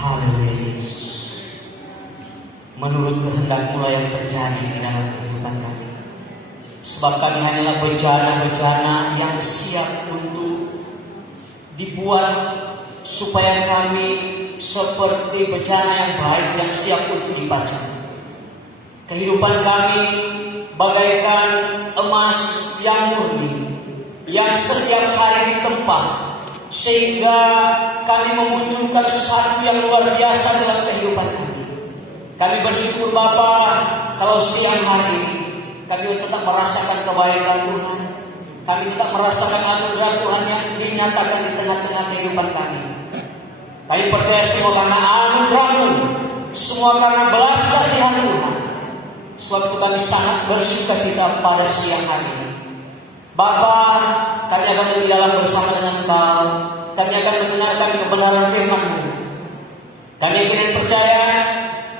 Haleluya Yesus. Menurut kehendak-Mu yang terjadi di dalam kehidupan kami. Sebab kami hanyalah bejana-bejana yang siap untuk dibuat supaya kami seperti bejana yang baik yang siap untuk dipajang. Kehidupan kami bagaikan emas yang murni, yang setiap hari ditempa, sehingga kami memunculkan sesuatu yang luar biasa dalam kehidupan kami. Kami bersyukur Bapa, kalau siang hari ini kami tetap merasakan kebaikan Tuhan. Kami tetap merasakan anugerah Tuhan yang dinyatakan di tengah-tengah kehidupan kami. Kami percaya semua karena anugerah-Mu, semua karena belas kasihan Tuhan. Sebab itu kami sangat bersukacita pada siang hari ini. Bapa, kami akan lebih dalam bersama dengan Engkau. Kami akan mendengarkan kebenaran firman-Mu. Kami ingin percaya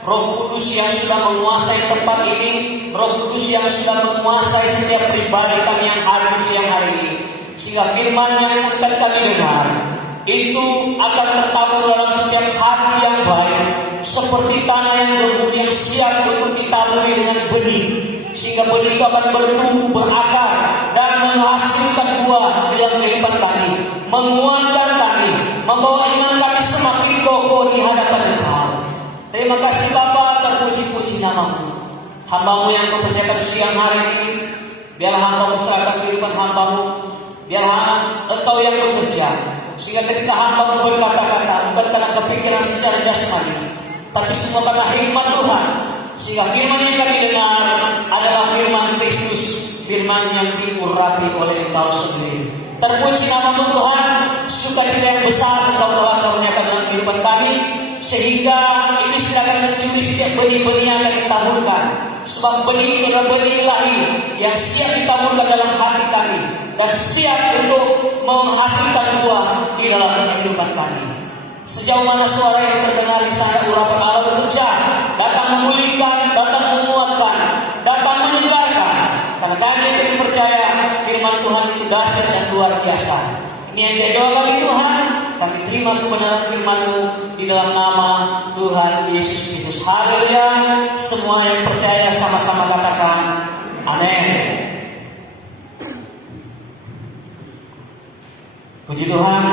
Roh Kudus yang sudah menguasai tempat ini, Roh Kudus yang sudah menguasai setiap pribadi kami yang hadir siang hari ini, sehingga firman yang akan kami dengar itu akan tertabur dalam setiap hati yang baik, seperti tanah yang gembur yang siap untuk ditaburi dengan benih, sehingga benih itu akan bertumbuh, berakar, dan menghasilkan buah dalam kehidupan kami, menguatkan kami, membawa iman kami semakin kokoh di hadapan Engkau. Terima kasih Bapa, terpuji-puji nama-Mu. Hamba-Mu yang Kau percayakan siang hari ini, biarlah hamba serahkan kehidupan hamba-Mu, biarlah Engkau yang bekerja, sehingga ketika hamba-Mu berkata-kata, bukan karena kepikiran secara jasmani, tapi semua karena hikmat Tuhan, sehingga firman yang kami dengar adalah firman Kristus, firman yang diurapi oleh Engkau sendiri. Terpuji nama-Mu Tuhan, sukacita yang besar Engkau telah karuniakan dalam kehidupan kami, sehingga ini sedang mencuri setiap benih-benih yang akan ditaburkan. Sebab benih itu adalah benih ilahi yang siap ditaburkan dalam hati kami dan siap untuk menghasilkan buah di dalam kehidupan kami. Sejauh mana suara yang terdengar di sana, urapan Allah bekerja, datang memulihkan, datang menguatkan, datang menyegarkan. Karena kami yang percaya firman Tuhan itu dahsyat dan luar biasa. Ini yang jadi doa kami Tuhan. Kami terima kebenaran firman-Mu di dalam nama Tuhan Yesus Kristus. Haleluya. Semua yang percaya sama-sama katakan amin. Puji Tuhan.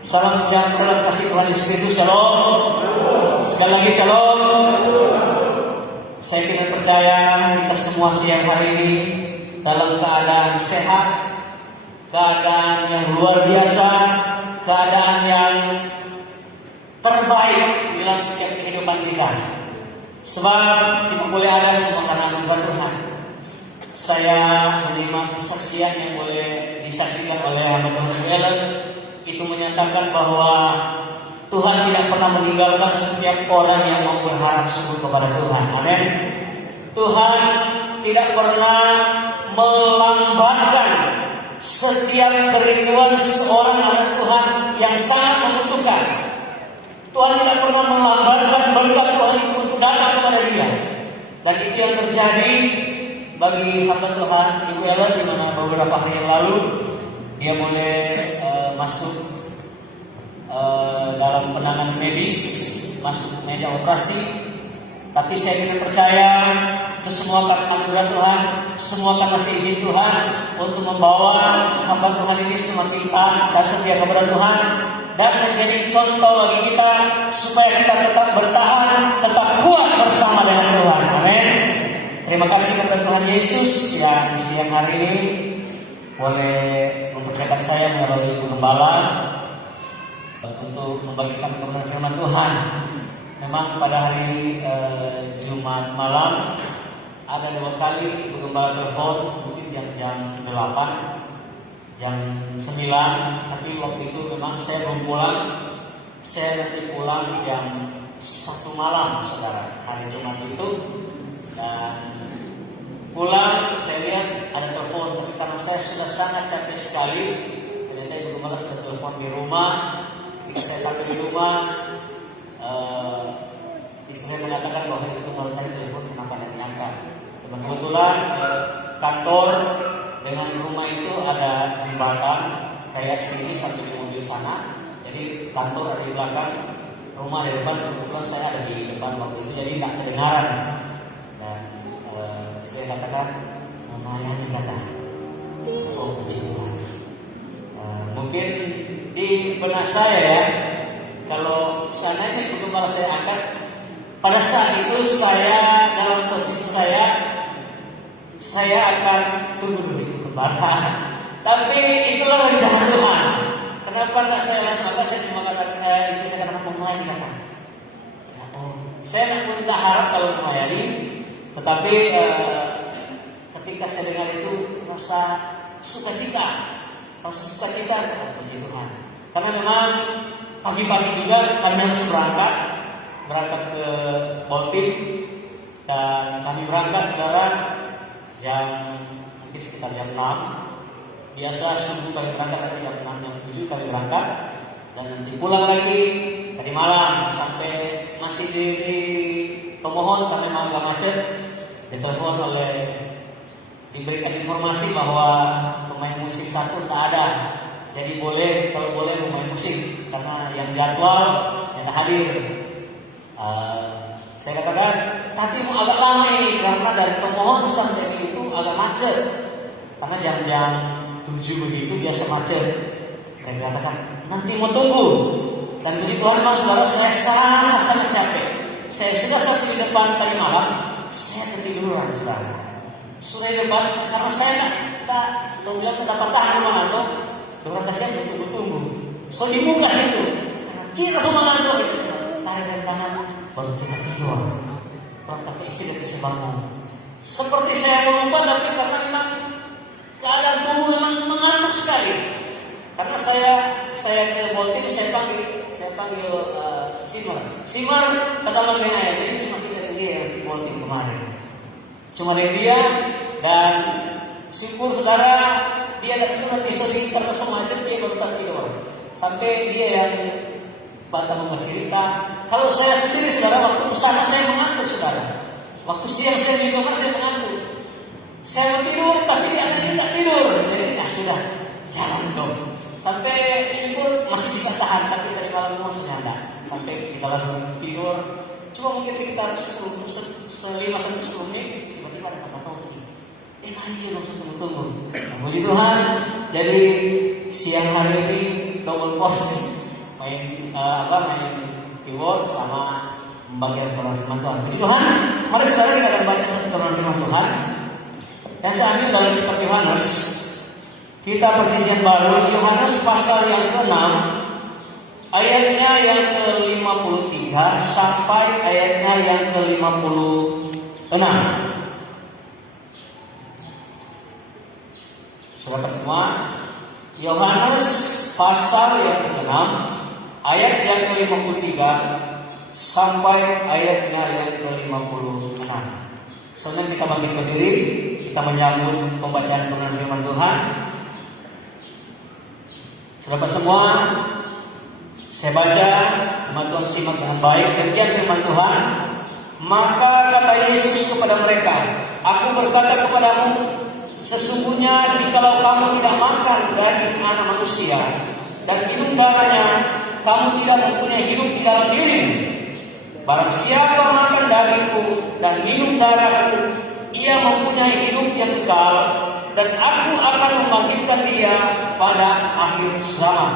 Salam sejahtera dan kasih Tuhan Yesus Kristus. Shalom. Sekali lagi shalom. Saya tidak percaya kita semua siang hari ini dalam keadaan sehat, keadaan yang luar biasa, keadaan yang terbaik dalam setiap kehidupan kita. Sebab kita boleh ada semua karena anugerah Tuhan. Saya menerima kesaksian yang boleh disaksikan oleh hamba Tuhan Ellen. Itu menyatakan bahwa Tuhan tidak pernah meninggalkan setiap orang yang mau berharap sungguh kepada Tuhan. Amin. Tuhan tidak pernah melambatkan setiap kerinduan seorang anak Tuhan yang sangat membutuhkan. Tuhan tidak pernah melambatkan berkat Tuhan itu untuk datang kepada dia. Dan itu yang terjadi bagi hamba Tuhan Ibu Ellen, di mana beberapa hari yang lalu dia boleh masuk dalam penanganan medis, masuk meja operasi. Tapi saya tidak percaya itu semua karena anugerah Tuhan, semua karena seizin Tuhan untuk membawa hamba Tuhan ini semakin taat dan setia kepada Tuhan dan menjadi contoh bagi kita supaya kita tetap bertahan, tetap kuat bersama dengan Tuhan. Amin. Terima kasih kepada Tuhan Yesus yang siang hari ini boleh mempercayakan saya melalui Ibu Gembala untuk membagikan kebenaran firman Tuhan. Memang pada hari Jumat malam ada 2 kali Ibu Gembala telepon, mungkin jam 8, jam 9, tapi waktu itu memang saya belum pulang. Saya nanti pulang jam 1 malam, saudara, hari Jumat itu. Dan pulang saya lihat ada telepon, tapi karena saya sudah sangat capek sekali, ternyata Ibu Gembala sudah telepon di rumah. Ketika saya sampai di rumah, istri saya mengatakan bahwa Ibu Gembala tadi telepon kenapa tidak diangkat. Kebetulan kantor dengan rumah itu ada jembatan kayak sini sampai di mobil sana. Jadi kantor ada di belakang. rumah di depan, kebetulan saya ada di depan waktu itu, jadi nggak kedengaran. Dan saya katakan, melayani kata, oh puji Tuhan. Mungkin di benak saya ya, kalau seandainya itu kepala saya angkat, pada saat itu saya dalam posisi saya akan tunggu dulu itu kepala. Tapi itulah rencana Tuhan. Kenapa enggak saya langsung angkat? Saya cuma kata istri saya katakan melayani kata. Saya tidak harap kalau melayani, tetapi ketika saya dengar itu rasa sukacita, puji Tuhan. Karena memang pagi-pagi juga kami harus berangkat ke Boltim, dan kami berangkat saudara mungkin sekitar jam 6. Biasa subuh kami berangkat, tapi jam 6 jam 7 kami berangkat, dan nanti pulang lagi tadi malam sampai masih di Tomohon. Kami mau nggak macet, ditelepon diberikan informasi bahwa pemain musik satu tak ada, jadi kalau boleh pemain musik karena yang jadwal yang hadir. Saya katakan tapi mau agak lama ini karena dari Tomohon sampai itu agak macet, karena jam-jam 7 begitu biasa macet. Saya katakan nanti mau tunggu, dan puji Tuhan mas saudara, saya sangat capek. Saya sudah sampai di depan tadi malam, saya ketiduran saudara. Sudah di depan karena saya tak bilang dapat tahan Manado. Berangkat saya tunggu. So di muka situ, kita semua Manado itu tarik dari tangan, baru kita tidur. Tapi istri tidak bisa bangun. Seperti saya lupa, tapi karena memang keadaan tubuh memang mengantuk sekali. Karena saya ke Boltim, saya panggil Simar kata makanya, jadi cuma kita dan dia yang di Boltim kemarin. Cuma dia, dan syukur saudara dia datang nanti sering karena sama aja dia baru tidur. Sampai dia yang bantah cerita. Kalau saya sendiri saudara, waktu kesana saya mengantuk saudara. Waktu siang saya di kamar saya mengantuk. Saya mau tidur tapi dia ini tak tidur. Jadi sudah jalan dong. Sampai syukur masih bisa tahan, tapi dari malam memang sudah ada. Sampai kita langsung tidur. Cuma mungkin sekitar 5-10 menit tiba-tiba ada kata Tauti. Mari kita langsung tunggu. Puji Tuhan. Jadi siang hari ini double porsi. Main keyboard sama membagikan firman Tuhan. Puji Tuhan. Mari saudara kita akan baca satu firman Tuhan yang saya ambil dalam kitab Yohanes, kitab Perjanjian Baru, Yohanes pasal yang ke-6, ayatnya yang ke-53 sampai ayatnya yang ke-56. Saudara semua, Yohanes pasal yang ke-6, ayat yang ke-53 sampai ayatnya yang ke-56. Sekarang kita bangkit berdiri, kita menyambut pembacaan firman Tuhan. Saudara semua, saya baca, teman Tuhan simak dengan baik. Demikian firman Tuhan. Maka kata Yesus kepada mereka, Aku berkata kepadamu, sesungguhnya jikalau kamu tidak makan daging anak manusia dan minum darahnya, kamu tidak mempunyai hidup di dalam dirimu. Barang siapa makan dagingku dan minum darahku, ia mempunyai hidup yang kekal, dan aku akan membangkitkan dia pada akhir zaman.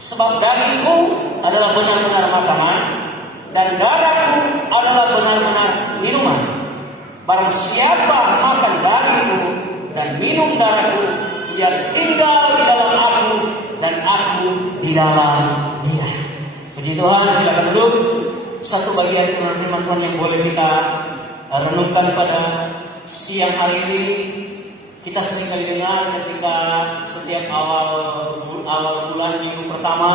Sebab dagingku adalah benar-benar makanan, dan darahku adalah benar-benar minuman. Barang siapa makan dagingku dan minum darahku, ia tinggal di dalam aku, dan aku di dalam dia. Puji Tuhan, silakan duduk. Satu bagian firman Tuhan yang boleh kita renungkan pada siang hari ini. Kita sering kali dengar ketika setiap awal bulan minggu pertama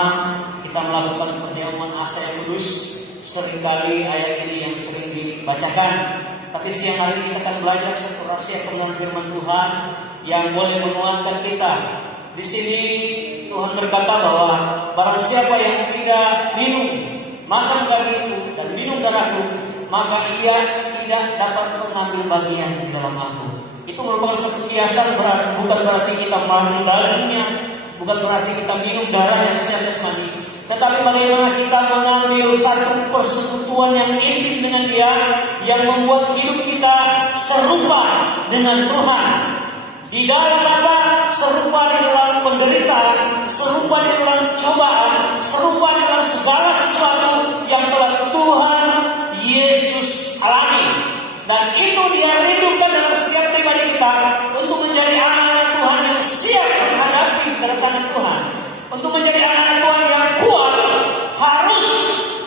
kita melakukan perjamuan asa yang kudus. Seringkali ayat ini yang sering dibacakan. Tapi siang hari ini kita akan belajar satu rahasia kebenaran firman Tuhan yang boleh menguatkan kita. Di sini Tuhan berkata bahwa barang siapa yang tidak makan dagingku dan minum darahku, maka ia tidak dapat mengambil bagian di dalam aku. Itu merupakan satu kiasan, bukan berarti kita makan dagingnya, bukan berarti kita minum darahnya secara jasmani, tetapi bagaimana kita mengambil mengambil satu persekutuan yang intim dengan Dia, yang membuat hidup kita serupa dengan Tuhan. Di dalam apa? Serupa di dalam penderitaan, serupa di dalam cobaan, serupa di dalam segala sesuatu yang telah Tuhan Yesus alami. Dan itu Dia rindukan dalam setiap pribadi kita untuk menjadi anak-anak Tuhan yang siap menghadapi kedatangan Tuhan. Untuk menjadi anak-anak Tuhan yang kuat, harus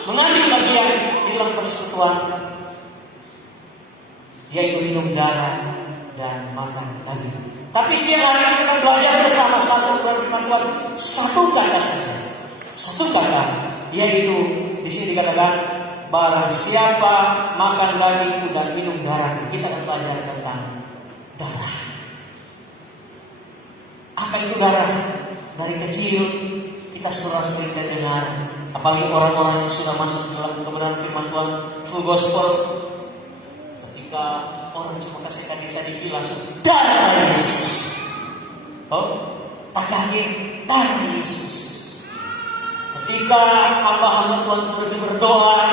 mengambil bagian di dalam persekutuan, yaitu minum darah dan makan daging. Tapi siang hari ini kita belajar bersama satu firman Tuhan, satu kata saja, satu kata, yaitu di sini dikatakan, barang siapa makan dagingku dan minum darahku. Kita akan belajar tentang darah. Apa itu darah? Dari kecil kita sering dengar, apalagi orang-orang yang sudah masuk dalam kebenaran firman Tuhan, full gospel. Ketika orang cuma kasihkan bisa dibilang darah Yesus. Oh, tak kaget darah Yesus. Ketika hamba-hamba Tuhan pergi berdoa,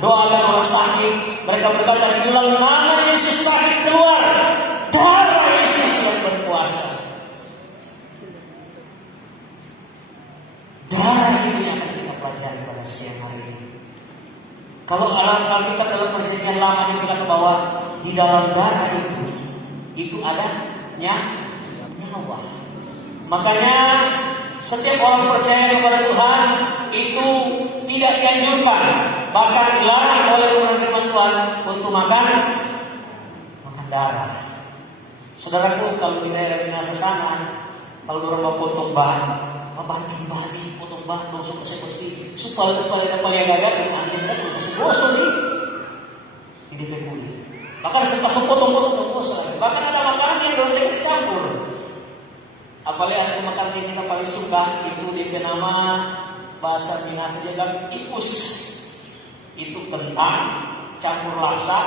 doakan orang sakit, mereka berkata, di dalam nama Yesus sakit keluar, darah Yesus yang berkuasa. Darah itu yang akan kita pelajari pada siang hari ini. Kalau Alkitab dalam perjanjian lama dia berkata bahwa di dalam darah itu ada nyawa. Makanya setiap orang percaya kepada Tuhan itu tidak dianjurkan, bahkan dilarang oleh firman Tuhan untuk makan darah. Saudaraku, kalau di daerah Minasa sana, kalau orang mau potong bahan, potong bahan, langsung bersih, supaya dapat yang gagah, angin kan kasih gosok di kulit. Bahkan langsung potong gosok. Bahkan ada makanan yang belum dikasih campur. Apalagi ada makanan yang kita paling suka itu dia nama bahasa Minasa dia bilang ipus. Itu kentang campur laksa,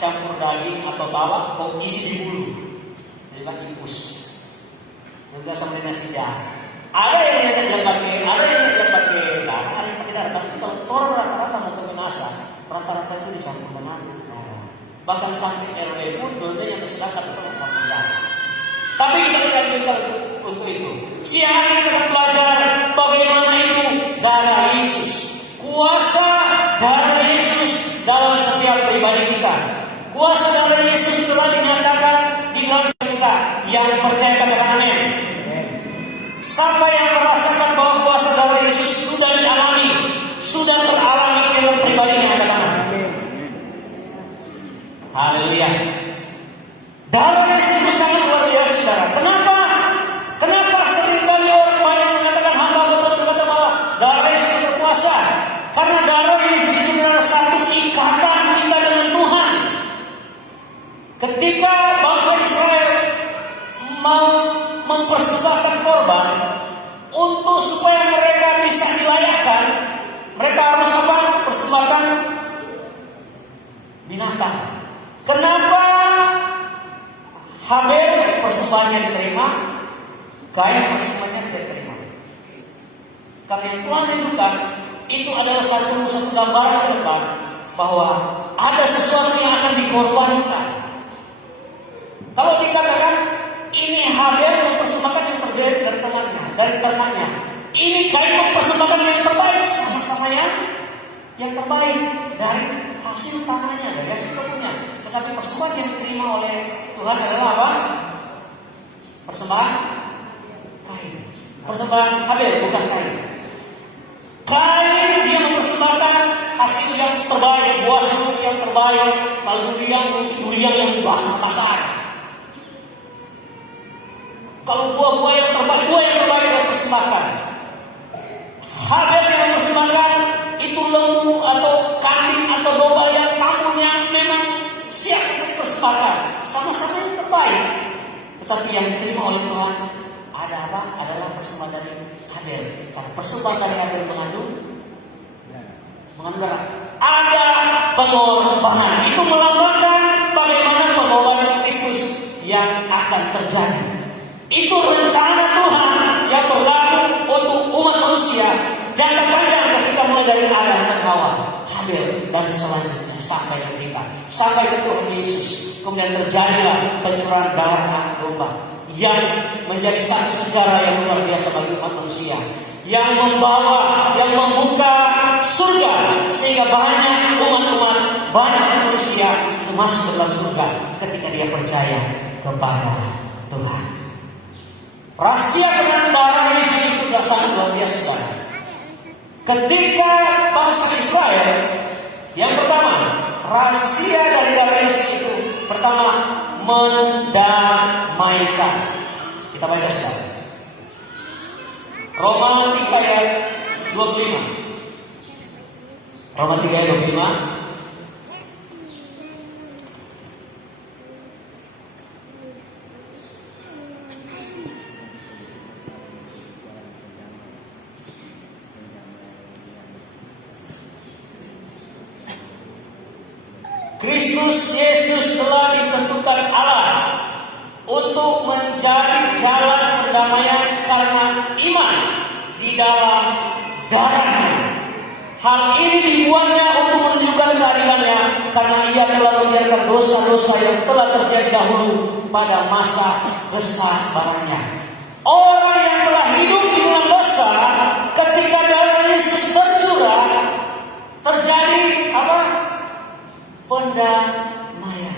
campur daging atau tawa, kok isi di bulu. Dia bilang ipus. Dia sama nasi jahe. Ada yang pakai, ada yang pakai darah, ada yang pakai darah. Tapi kalau orang rata-rata mau ke Minasa, rata-rata itu dicampur dengan darah. Bahkan sampai RW pun dulu yang keselakat itu campur darah. Tapi kita dianjurkan untuk itu. Siang hari kita akan belajar bagaimana itu darah Yesus, kuasa darah Yesus dalam setiap pribadi kita. Kuasa darah Yesus telah dinyatakan di dalam kita yang percaya katakan amin. Siapa yang merasakan bahwa kuasa darah Yesus sudah dialami, sudah teralami dalam pribadinya, katakan amin. Haleluya. Darah Yesus itu sangat luar biasa, saudara. Kenapa seringkali orang banyak mengatakan hamba betul berkata bahwa darah Yesus berkuasa? Karena darah Yesus itu adalah satu ikatan kita dengan Tuhan. Ketika bangsa Israel mau mempersembahkan korban untuk supaya mereka bisa dilayakkan, mereka harus apa? Persembahkan binatang. Kenapa Habel persembahannya diterima, Kain persembahannya tidak diterima? Karena yang Tuhan rindukan itu adalah satu gambaran ke depan bahwa ada sesuatu yang akan dikorbankan. Kalau dikatakan ini Habel mempersembahkan yang terbaik dari temannya, dari ternaknya, ini Kain mempersembahkan yang terbaik, sama-sama yang terbaik dari hasil tanahnya, dari hasil kebunnya. Tetapi persembahan yang diterima oleh Tuhan adalah apa? Persembahan Kain. Persembahan Habel, bukan Kain. Kain dia mempersembahkan hasil yang terbaik, buah surut yang terbaik, lalu durian yang basah-basah. Kalau buah-buah yang terbaik dia persembahkan. Habel yang mempersembahkan itu lembu atau kambing atau domba yang tamunya memang siap untuk persembahkan, sama-sama yang terbaik. Tetapi yang diterima oleh Tuhan ada apa? Adalah persembahan dari Habel. Karena persembahan dari Habel mengandung darah. Ada pengorbanan. Itu melambangkan bagaimana pengorbanan Kristus yang akan terjadi. Itu rencana Tuhan yang berlaku untuk umat manusia jangka panjang ketika mulai dari Adam dan Hawa. dan selanjutnya sampai ke kita, sampai ke Tuhan Yesus. Kemudian terjadilah pencurahan darah anak domba yang menjadi satu sejarah yang luar biasa bagi umat manusia, yang membuka surga sehingga banyak manusia itu masuk ke dalam surga ketika dia percaya kepada Tuhan. Rahasia dengan darah Yesus itu sangat luar biasa. Ketika bangsa Israel, yang pertama, rahasia dari darah Yesus itu pertama mendamaikan. Kita baca sekarang. Roma 3 ayat 25. Roma 3 ayat 25. Kristus Yesus telah ditentukan Allah untuk menjadi jalan perdamaian karena iman di dalam darahnya. Hal ini dibuatnya untuk menunjukkan keadilannya karena ia telah membiarkan dosa-dosa yang telah terjadi dahulu pada masa kesabarannya. Orang yang telah hidup di dalam dosa, ketika darah Yesus tercurah, terjadi apa? Pendamaian.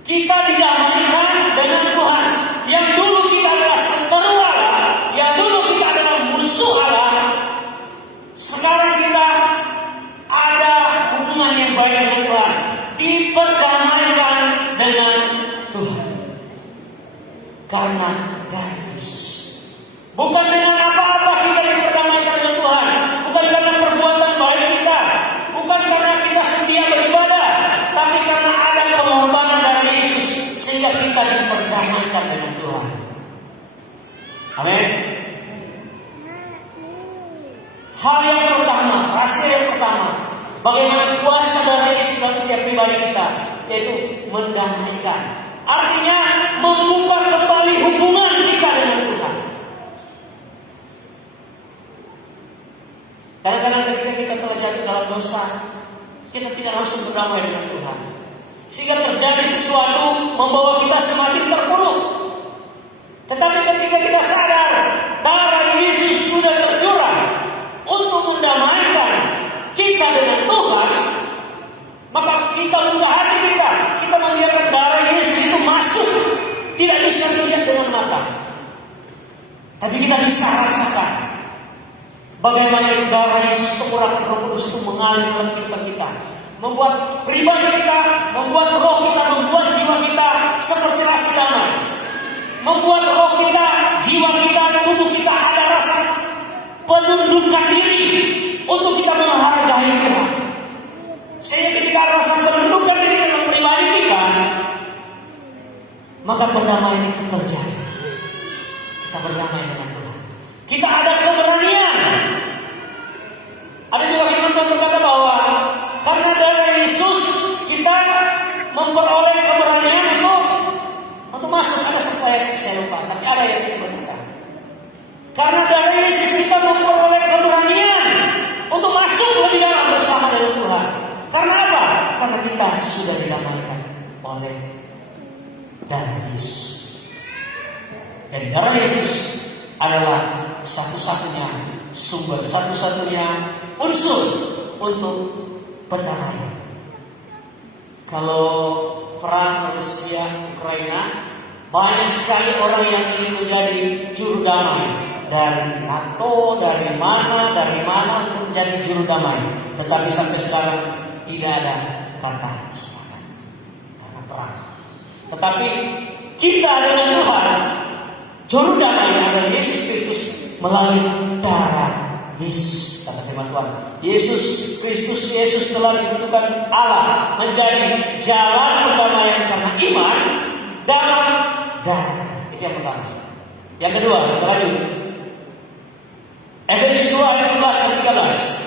Kita didamaikan dengan Tuhan. Yang dulu kita adalah seteru Allah, yang dulu kita adalah musuh Allah, sekarang kita ada hubungan yang baik dengan Tuhan, diperdamaikan dengan Tuhan karena darah Yesus. Bukan dengan apa-apa kita diperdamaikan dengan Tuhan, bukan karena perbuatan baik kita, bukan karena kita setia beribadah, tapi karena ada pengorbanan dari Yesus sehingga kita diperdamaikan dengan Tuhan. Amin. Hal yang pertama, rahasia yang pertama, bagaimana kuasa dari Yesus dalam setiap pribadi kita, yaitu mendamaikan. Artinya membuka kembali hubungan kita dengan Tuhan. Kadang-kadang ketika kita telah jatuh dalam dosa, kita tidak langsung berdamai dengan Tuhan, sehingga terjadi sesuatu membawa kita semakin terpuruk. Tetapi ketika kita sadar darah Yesus sudah tercurah untuk mendamaikan kita dengan Tuhan, maka kita buka hati kita membiarkan darah Yesus itu masuk. Tidak bisa dilihat dengan mata, tapi kita bisa rasakan bagaimana darah Yesus tercurah, Roh Kudus itu mengalir dalam kehidupan kita, membuat pribadi kita, membuat roh kita, membuat jiwa kita seperti rasa damai, membuat roh kita, jiwa kita, tubuh kita ada rasa penundukan diri untuk kita menghargai Tuhan. Sehingga ketika ada rasa penundukan diri dalam pribadi kita, maka pendamaian itu terjadi. Kita berdamai dengan Tuhan. Kita ada keberanian. Ada juga firman Tuhan berkata bahwa karena dari Yesus kita memperoleh keberanian itu untuk masuk. Ada satu ayat saya lupa, tapi ada yang berkata, karena dari Yesus kita memperoleh keberanian untuk masuk lebih dalam bersama dengan Tuhan. Karena apa? Karena kita sudah didamaikan oleh darah Yesus. Jadi darah Yesus adalah satu-satunya sumber, satu-satunya unsur untuk perdamaian. Kalau perang Rusia Ukraina, banyak sekali orang yang ingin menjadi juru damai, dari NATO, dari mana untuk menjadi juru damai. Tetapi sampai sekarang tidak ada kata sepakat karena perang. Tetapi kita dengan Tuhan, juru damai adalah Yesus Kristus melalui darah Yesus. Kata firman Tuhan, Yesus Kristus, Yesus telah ditentukan Allah menjadi jalan perdamaian karena iman dalam darah. Itu yang pertama. Yang kedua, kita lanjut. Efesus 2 ayat 11 dan 13.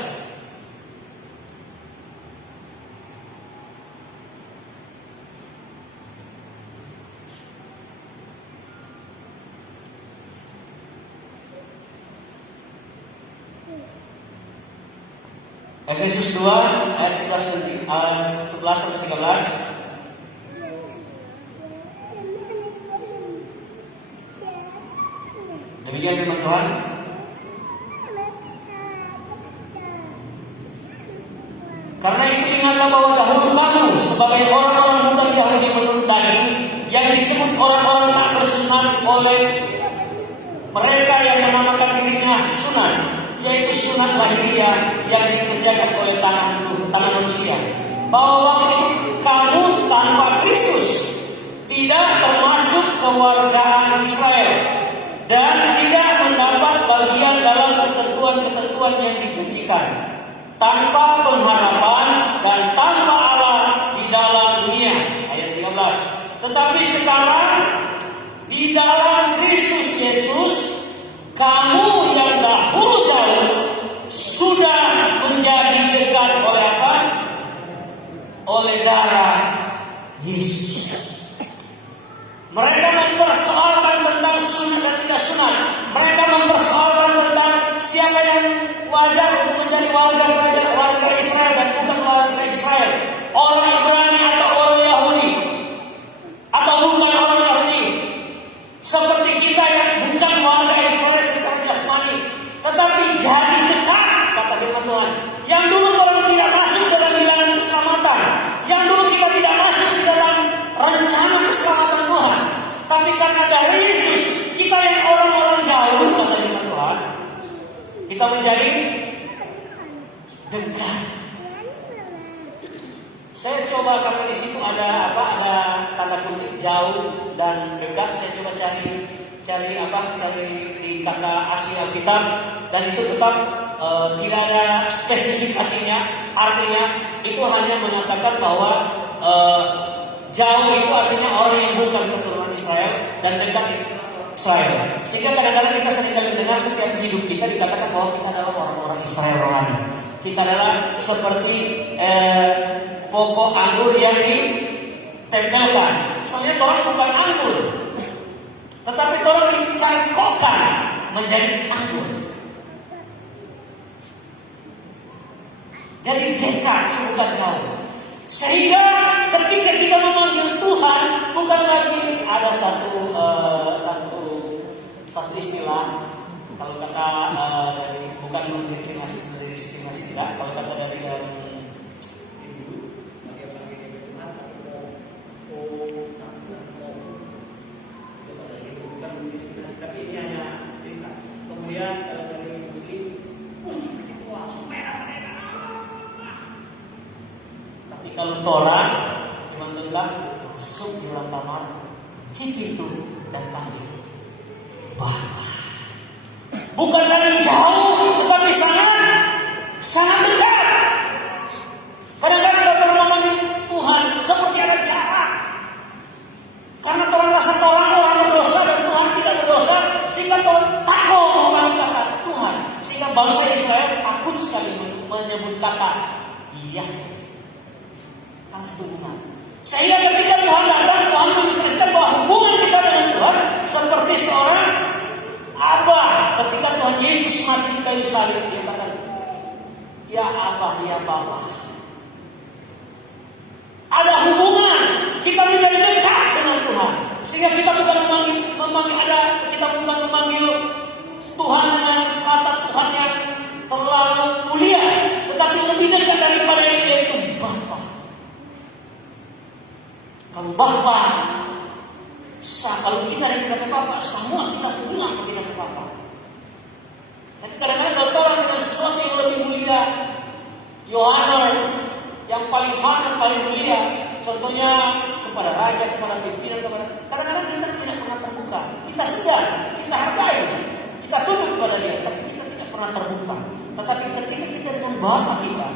Efesus 2 ayat 11 sampai 13. Demikian firman Tuhan. Karena itu ingatlah bahwa dahulu kamu sebagai orang-orang bukan Yahudi menurut daging, yang disebut orang-orang tak bersunat oleh mereka yang menamakan dirinya sunat, yaitu sunat lahiriah yang dikerjakan oleh tangan manusia. Bahwa waktu itu kamu tanpa Kristus, tidak termasuk kewargaan Israel, dan tidak mendapat bagian dalam ketentuan-ketentuan yang dijanjikan, tanpa pengharapan dan tanpa Allah di dalam dunia. Ayat 13. Tetapi sekarang di dalam Kristus Yesus, kamu yang dahulu jauh sudah menjadi dekat oleh apa? Oleh darah Yesus. Mereka mempersoalkan tentang sunat dan tidak sunat. Mereka mempersoalkan tentang siapa yang wajar untuk menjadi warga Israel dan bukan warga Israel. Orang Ibrani atau orang Yahudi, atau bukan orang Yahudi. Seperti kita yang bukan warga Israel secara jasmani, tetapi jadi dekat, kata firman Tuhan. Yang dulu orang tidak masuk dalam bilangan keselamatan, yang dulu kita tidak masuk di dalam rencana keselamatan Tuhan. Tapi karena dari Yesus, kita yang orang-orang jauh, kata firman Tuhan, kita menjadi dekat. Saya coba, karena di situ ada tanda kutip jauh dan dekat. Saya coba cari di kata asli Alkitab, dan itu tetap tidak ada spesifikasinya. Artinya itu hanya mengatakan bahwa jauh itu artinya orang yang bukan keturunan Israel, dan dekat Israel. Sehingga kadang-kadang kita sering mendengar setiap hidup kita dikatakan bahwa kita adalah orang-orang Israel rohani. Kita adalah seperti pokok anggur yang ditempelkan. Sebenarnya orang bukan anggur, tetapi orang dicangkokkan menjadi anggur. Jadi dekat, bukan jauh. Sehingga ketika kita memanggil Tuhan, bukan lagi ada satu istilah. Kalau kata bukan mendiskriminasi tidak. Kalau kata dari tapi ini hanya cerita. Kemudian dari Muslim, itu langsung merah. Tapi kalau Torah, Iman bilang masuk di dalam kamar, cip itu dan panggil Bapa. Bukan lagi jauh, tetapi sangat dekat. Kadang-kadang kita memanggil Tuhan seperti ada jarak. Karena Tuhan rasa orang berdosa dan Tuhan tidak berdosa, sehingga Tuhan takut memanggil kata Tuhan. Sehingga bangsa Israel takut sekali menyebut kata iya. Karena setujuan. Sehingga ketika Tuhan datang, Tuhan menginstruksikan bahwa hubungan kita dengan Tuhan seperti seorang Abah. Ketika Tuhan Yesus mati di kayu salib, dia katakan, ya Abah, ya Bapa. Ada hubungan, kita menjadi dekat dengan Tuhan. Sehingga kita bukan kita bukan memanggil Tuhan dengan kata Tuhan yang terlalu mulia, tetapi lebih dekat daripada itu, yaitu Bapa. Kalau Bapa, kalau kita dikatakan Bapa, semua kita bilang kita ke Bapa. Tapi kadang-kadang kalau orang dengan sesuatu yang lebih mulia, Yohanes yang paling honor, paling mulia, contohnya kepada raja, kepada pimpinan, kadang-kadang kita tidak pernah terbuka. Kita sedang, kita hargai, kita tunduk kepada dia, tapi kita tidak pernah terbuka. Tetapi ketika kita dengan Bapa kita,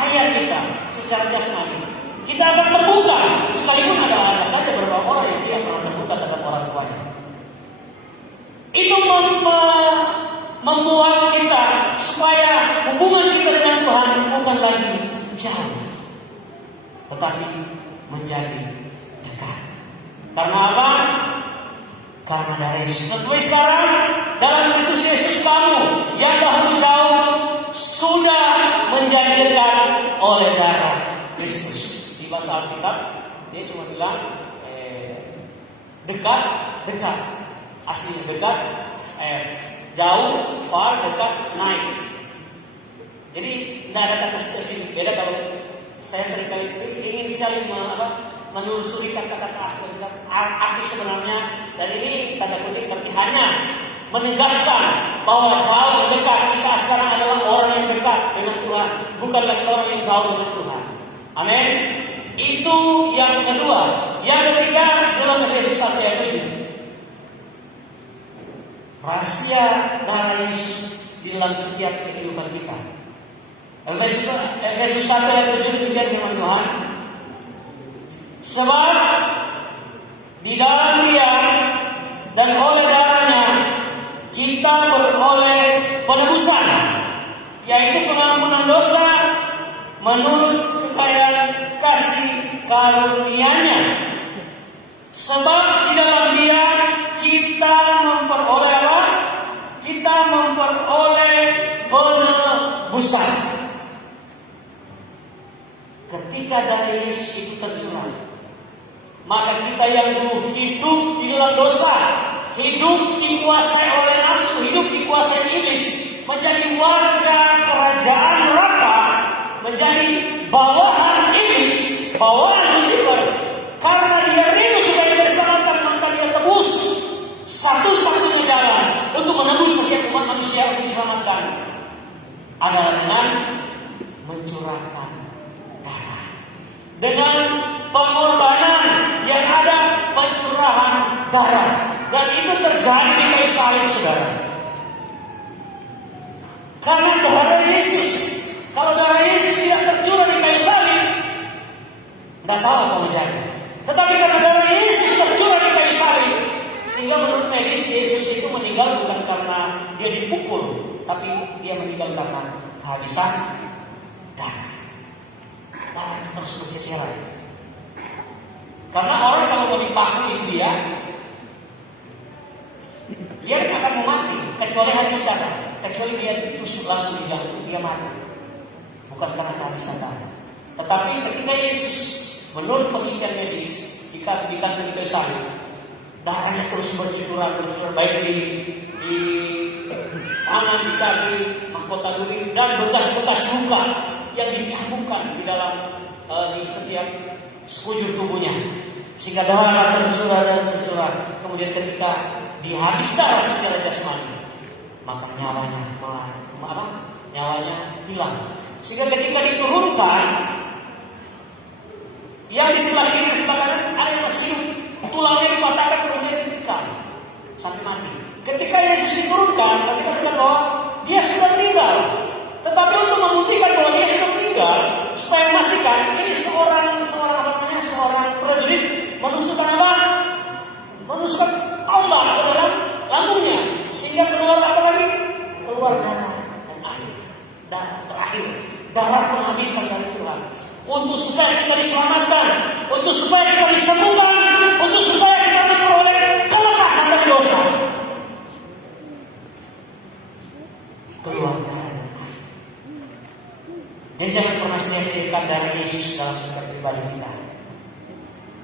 ayah kita, secara jasmani, kita akan terbuka. Sekalipun ada saja beberapa orang yang tidak pernah terbuka terhadap orang tuanya. Itu membuat kita supaya hubungan kita dengan Tuhan bukan lagi jauh, tetapi menjadi dekat. Karena apa? Karena dari Yesus. Tetapi sekarang dalam Kristus Yesus kamu yang dahulu jauh sudah menjadi oleh darah Kristus. Di bahasa Alkitab dia cuma bilang dekat, dekat. Aslinya dekat, jauh, far, dekat, naik. Jadi tidak ada kata spesifik. Beda kalau saya seringkali ingin sekali menelusuri kata-kata asli arti sebenarnya, dan ini tanda kutip, tapi hanya menegaskan bahwa jauh dan dekat kita sekarang adalah orang yang dekat dengan Tuhan, bukan lagi orang yang jauh dengan Tuhan. Amin. Itu yang kedua. Yang ketiga dalam Efesus 1 ayat 7. Rahasia darah Yesus di dalam setiap kehidupan kita. Efesus 1 ayat 7 demikian firman Tuhan. Sebab di dalam Dia dan oleh darahnya kita beroleh penebusan, yaitu pengampunan dosa menurut kekayaan kasih karunia-Nya. Sebab di dalam Dia kita memperoleh apa? Kita memperoleh penebusan. Ketika darah Yesus itu tercurah, maka kita yang dulu hidup di dalam dosa, hidup dikuasai oleh nafsu, hidup dikuasai iblis, menjadi warga kerajaan neraka, menjadi bawahan iblis, bawahan Lucifer. Karena dia rindu supaya dia diselamatkan, maka dia tebus satu-satunya jalan untuk menebus setiap umat manusia untuk diselamatkan adalah dengan mencurahkan darah. Dengan pengorbanan yang ada pencurahan darah, dan itu terjadi di kayu salib, saudara. Karena darah Yesus, kalau darah Yesus tidak tercurah di kayu salib, tidak tahu apa menjadi. Tetapi karena darah Yesus tercurah di kayu salib, sehingga menurut medis Yesus itu meninggal bukan karena dia dipukul, tapi dia meninggal karena kehabisan darah. Darah itu terus berceceran. Karena orang kalau mau dipaku itu dia akan mau mati, kecuali habis darah, kecuali dia ditusuk langsung di jantung, dia mati. Bukan karena kehabisan darah. Tetapi ketika Yesus menurut penelitian medis digantung di kayu salib, darahnya terus bercucuran, baik di tangan, di kaki, mahkota duri, dan bekas-bekas luka yang dicambukkan di dalam di setiap sekujur tubuhnya, sehingga darah tercurah dan tercurah. Kemudian ketika dihabis darah secara jasmani, maka nyawanya hilang. Sehingga ketika diturunkan, yang di sebelah kiri dan sebelah kanan ada yang masih hidup, tulangnya dipatahkan kemudian ditikam sampai mati. Ketika Yesus diturunkan, kita katakan bahwa dia sudah meninggal. Tetapi untuk membuktikan bahwa dia sudah meninggal, supaya memastikan ini seorang prajurit menusukkan apa? Menusukkan tombak ke dalam lambungnya, sehingga keluar apa lagi? Keluar darah dan air. Darah terakhir, darah penghabisan dari Tuhan. Untuk supaya kita diselamatkan, untuk supaya kita disembuhkan, untuk supaya kita memperoleh kelepasan dari dosa. Keluar darah dan air. Jadi jangan pernah sia-siakan darah Yesus dalam setiap pribadi kita.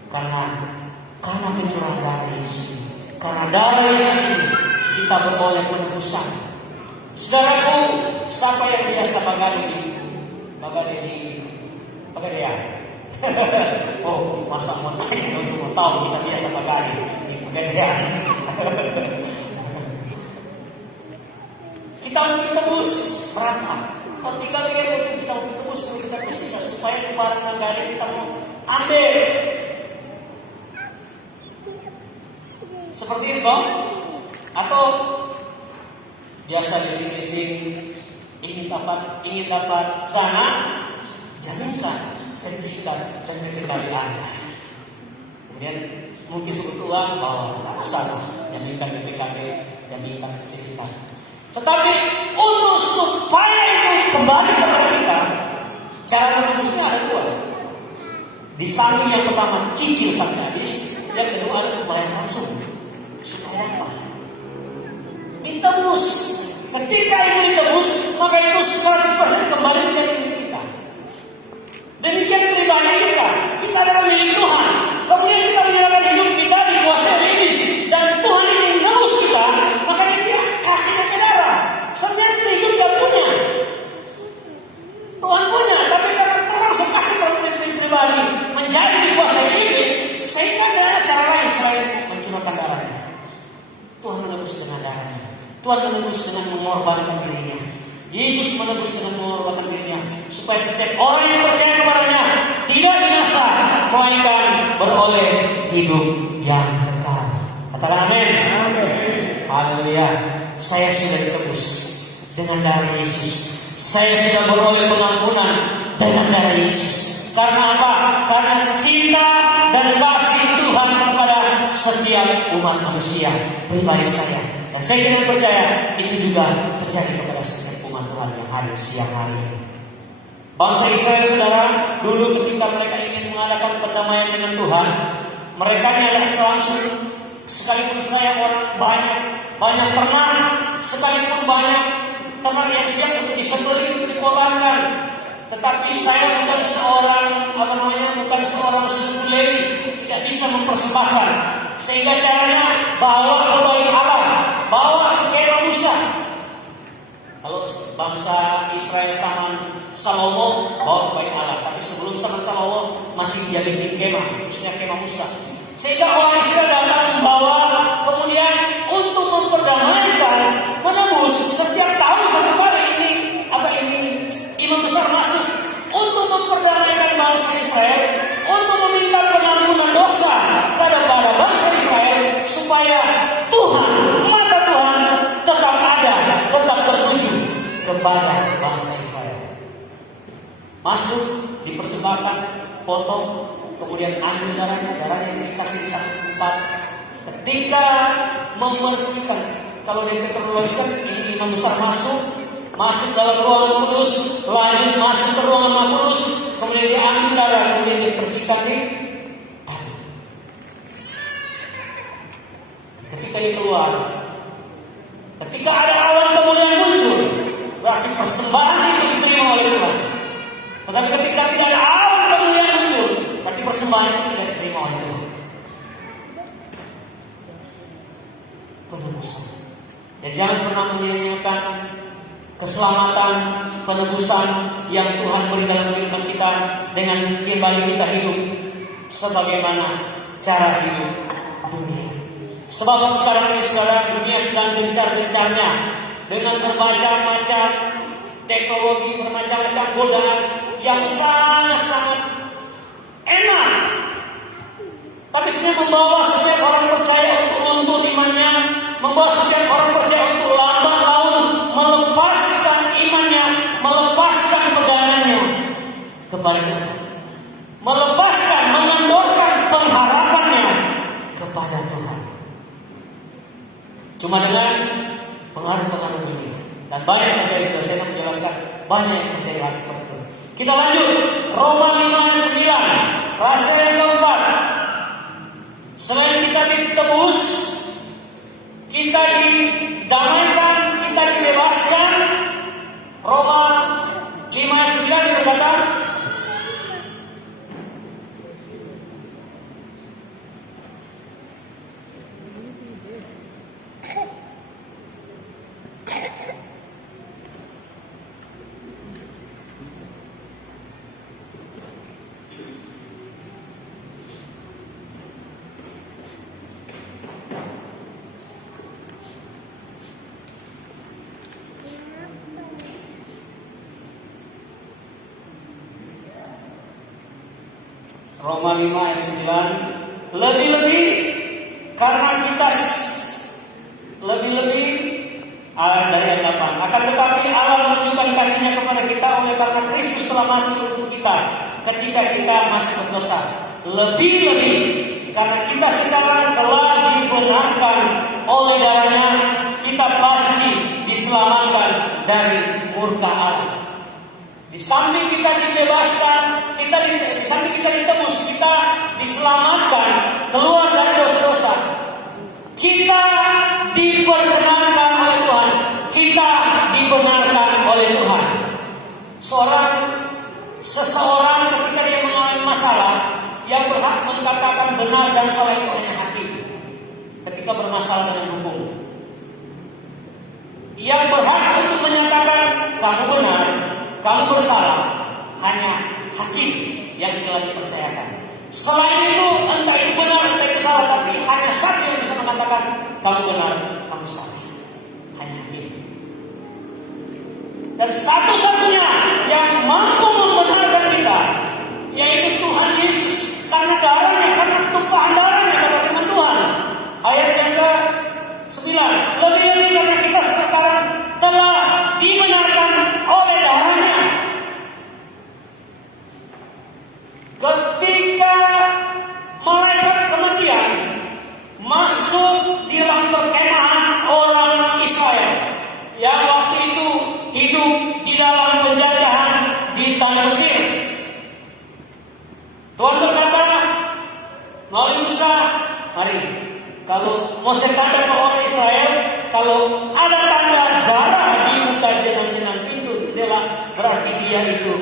Karena pencurahan darah Yesus, karena darah Yesus ini kita beroleh penebusan. Saudaraku, siapa yang biasa Pegadaian. Oh, masa mau tanya, semua tahu kita biasa di Pegadaian. Kita mungkin tebus merantau. Ketika kita mau tebus, kita bersisa supaya kemarin negara kita mau ambil. Seperti itu, atau biasa bising-bising ingin dapat dana, jaminkan sertifikat dan BPKB Anda. Kemudian mungkin sebut uang bahwa tidak masalah, jaminkan BPKB, jaminkan sertifikat. Tetapi untuk supaya itu kembali kepada kita, cara menembusnya ada dua. Di samping yang pertama cicil sampai habis, yang kedua ada bayar langsung. Supaya apa? Ditebus. Ketika itu ditebus, maka itu 100% kembali menjadi milik kita. Tuhan menebus dengan mengorbankan dirinya. Yesus menebus dengan mengorbankan dirinya supaya setiap orang yang percaya kepadanya tidak binasa, melainkan beroleh hidup yang kekal. Katakan amin. Haleluya. Saya sudah ditebus dengan darah Yesus. Saya sudah beroleh pengampunan dengan darah Yesus. Karena apa? Karena cinta dan kasih Tuhan kepada setiap umat manusia, pribadi saya. Dan saya dengan percaya itu juga terjadi kepada setiap umat Tuhan yang hari siang hari ini. Bangsa Israel, saudara, dulu ketika mereka ingin mengadakan perdamaian dengan Tuhan, mereka nyala langsung, sekalipun saya orang banyak ternak, sekalipun banyak ternak yang siap untuk disembelih, untuk dikorbankan. Tetapi saya bukan seorang suku Lewi, tidak bisa mempersembahkan. Sehingga caranya bawa ke bait Allah, bawa ke kemah Musa. Kalau bangsa Israel zaman Salomo bawa ke bait Allah, tapi sebelum zaman Salomo masih dijalin kemah, maksudnya kemah Musa. Sehingga orang Israel datang membawa, kemudian untuk memperdamaikan, menebus setiap tahun satu kali imam besar masuk untuk memperdamaikan bangsa Israel, untuk meminta pengampunan dosa kepada bangsa Israel supaya mata Tuhan tetap ada, tetap tertuju kepada bangsa Israel. Masuk, dipersembahkan, potong, kemudian ambil darah yang dikasih di satu tempat. Ketika memercikan, kalau di Petrologis ini imam besar masuk dalam ruangan kudus, lanjut masuk ke ruangan Maha Kudus, kemudian diambil darah, kemudian dipercikan di tanah. Ketika dia keluar, ketika ada awan kemudian muncul, berarti persembahan itu diterima oleh Tuhan. Tetapi ketika tidak ada awan kemudian muncul, berarti persembahan itu tidak diterima oleh Tuhan. Penebusan. Dan jangan pernah menyanyikan keselamatan, penebusan yang Tuhan beri dalam kehidupan kita dengan kembali kita hidup sebagaimana cara hidup dunia. Sebab sekarang ini saudara, dunia sedang gencar-gencarnya dengan bermacam-macam teknologi, bermacam-macam godaan yang sangat-sangat enak. Tapi sebenarnya membawa setiap orang percaya untuk luntur imannya, membawa setiap orang percaya untuk lambat laun, melepaskan imannya, melepaskan pegangannya kepada Tuhan, melepaskan, mengendorkan pengharapannya kepada Tuhan. Cuma dengan pengaruh-pengaruh dunia. Dan banyak yang terjadi, sudah saya menjelaskan, banyak yang terjadi hal seperti itu. Kita lanjut, Roma 5 ayat 9, rasul yang keempat. Selain kita ditebus, kita didamaikan, kita dibebaskan. Roma 5 ayat 9 berkata, Roma 5 ayat 9, lebih-lebih karena kita lebih-lebih dari ayat 8. Akan tetapi Allah menunjukkan kasih-Nya kepada kita oleh karena Kristus telah mati untuk kita ketika kita masih berdosa. Lebih-lebih karena kita sekarang telah dibenarkan oleh darah-Nya, kita pasti diselamatkan dari murka Allah. Di samping kita dibebaskan, di samping kita ditebus, kita diselamatkan keluar dari dosa-dosa. Kita diperkenankan oleh Tuhan, kita dibenarkan oleh Tuhan. Seseorang ketika dia mengalami masalah, yang berhak mengatakan benar dan salah itu hanya hakim. Ketika bermasalah dengan hukum, yang berhak untuk menyatakan kamu benar, kamu bersalah, hanya hakim yang telah dipercayakan. Selain itu, entah itu benar, entah itu salah, tapi hanya satu yang bisa mengatakan kamu benar, kamu salah, hanya Dan satu-satunya yang mampu membenarkan kita, yaitu Tuhan Yesus. Karena darahnya, karena tumpahan darahnya, kata firman Tuhan. Ayat yang ke-9. Lebih-lebih karena kita sekarang telah dibenarkan oleh darahnya. Ketika malaikat kematian masuk di dalam perkemahan orang Israel yang waktu itu hidup di dalam penjajahan di tanah Mesir, Tuhan berkata melalui Musa, mari, kalau Moses kata ke orang Israel, kalau ada tanda darah di muka jenang-jenang pintu jendela, berarti dia itu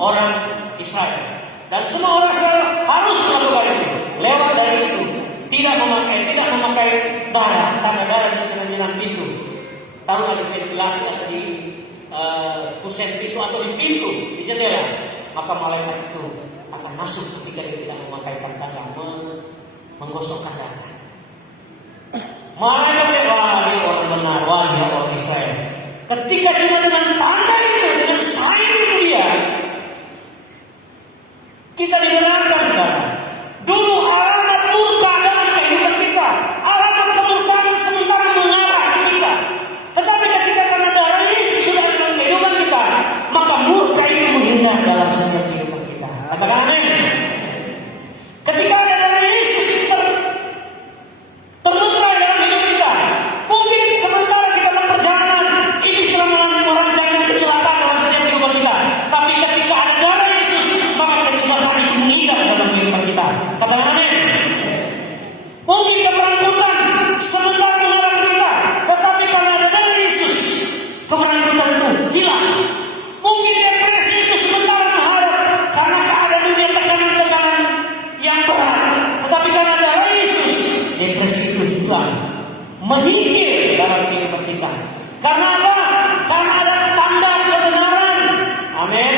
orang Israel. Dan semua orang Israel harus melakukan itu. Lewat dari itu, tidak memakai darah, tanda darah di jenang-jenang pintu. Taruhlah di ventilasi atau di kusen pintu atau di pintu, di jendela. Maka malaikat itu akan masuk ketika dia tidak memakai tanda menggosokkan darah. Malaikat dia orang benar, dia orang Israel. Ketika cuma dengan tanda itu, dengan sign itu dia, kita dibenarkan sekarang. Dulu alamat murka dalam kehidupan kita, alamat kemurkaan sementara mengarah ke kita. Tetapi ketika karena darah Yesus sudah dalam kehidupan kita, maka murka itu menghindar dalam setiap kehidupan kita. Katakan amin. Ketika ada darah Yesus terletak dalam hidup kita, mungkin sementara kita dalam perjalanan ini sudah merancangkan kecelakaan dalam setiap kehidupan kita. Tapi ketika ada darah Yesus, maka kecelakaan itu menghindar dalam kehidupan kita. Katakan amin. Mungkin keberangkutan sementara mengarah ke kita, tetapi karena ada darah Yesus, keberangkutan itu hilang. Mungkin depresi itu sementara mengharap karena keadaan dunia tekanan-tekanan yang berat, tetapi karena darah Yesus, depresi itu hilang, menyingkir dalam kehidupan kita. Karena apa? Karena ada tanda kebenaran. Amin.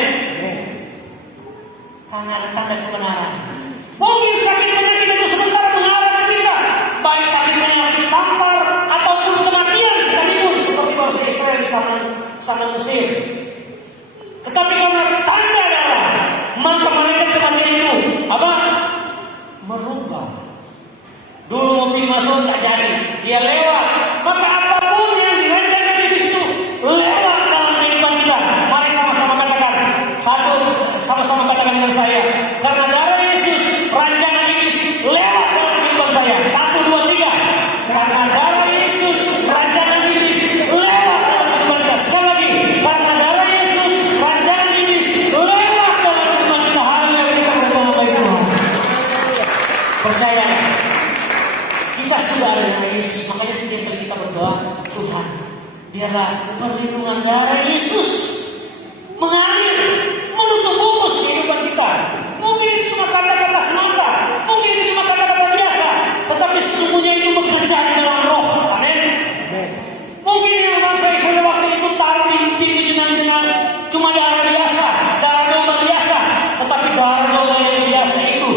Karena ada tanda kebenaran. Mungkin sakit penyakit itu sementara mengarah ke kita, baik sakit penyakit sampar ataupun kematian sekalipun, seperti bangsa Israel di sana Mesir. Tetapi karena tanda darah, maka malaikat kematian itu apa? Merubah. Dulu mau pilih masuk tak jadi, dia lewat. Maka apapun yang dirancangkan di situ lewat dalam kehidupan kita. Mari sama-sama katakan, sama-sama katakan dengan saya. Karena darah Yesus, rancangan iblis lewat dalam kehidupan saya. 1, 2, 3. Karena darah Yesus, rancangan iblis lewat dalam kehidupan kita. Sekali lagi, karena darah Yesus, rancangan iblis lewat dalam kehidupan kita. Haleluya, kita berdoa baik Tuhan. Percaya, kita sudah ada darah Yesus. Makanya setiap kali kita berdoa, Tuhan, biarlah perlindungan darah Yesus mengalir, menutup bungkus kehidupan kita. Mungkin itu cuma kata-kata semata, mungkin itu cuma kata-kata biasa, tetapi sesungguhnya itu bekerja di dalam roh. Amin. Mungkin yang bangsa Israel waktu itu taruh di pintu jenang-jenang cuma darah biasa, darah domba biasa, tetapi darah domba yang biasa itu